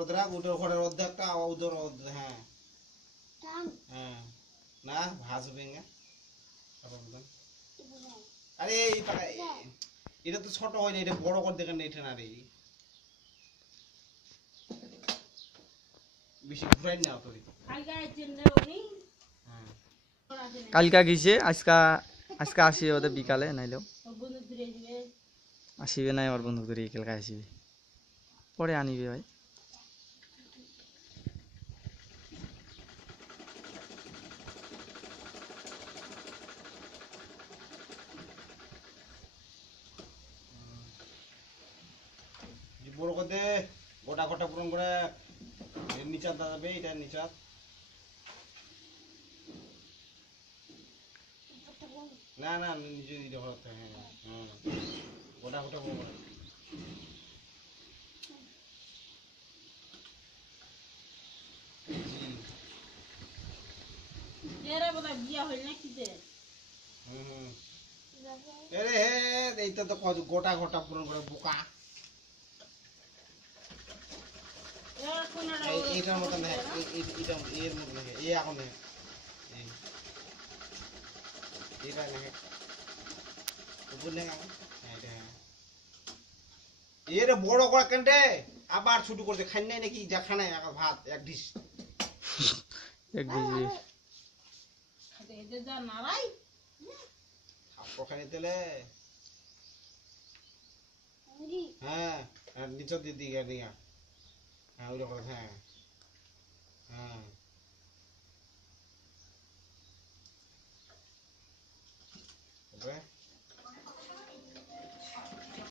তারপরে রাখ ওটার ঘরের অর্ধেকটা ওদের অর্ধেক হ্যাঁ। হ্যাঁ। না ভাজবে না আরে এই পাকা এটা তো ছোট হয় না এটা বড় করে দেখেন এটা না রে। বেশি ঘুরাই না অত হ্যাঁ। কালকা গেছে আজকা আজকা আসিবে ওদের বিকালে নাইলেও আসিবে। নাই আমার বন্ধু করে কালকে আসিবে। পরে আনিবে ভাই। বড় করে গোটা গোটা পূরণ করে এর নিচার দাঁড়াবে এটা নিচার না না নিজে দিতে হতে হ্যাঁ হ্যাঁ গোটা গোটা পূরণ করে। জি হুম হুম। এরে হে এইটা তো গোটা গোটা পূরণ করে বোকা। হ্যাঁ এর হ্যাঁ। এখন হ্যাঁ। এটা না হ্যাঁ। হ্যাঁ হ্যাঁ। এর বড় করা কেনটে? আবার ছোট করছে খাই নাই নাকি? যা ভাত এক ডিশ। এক দিবি খানি তেলে হ্যাঁ เอาดอกกระแสอ่าโอเค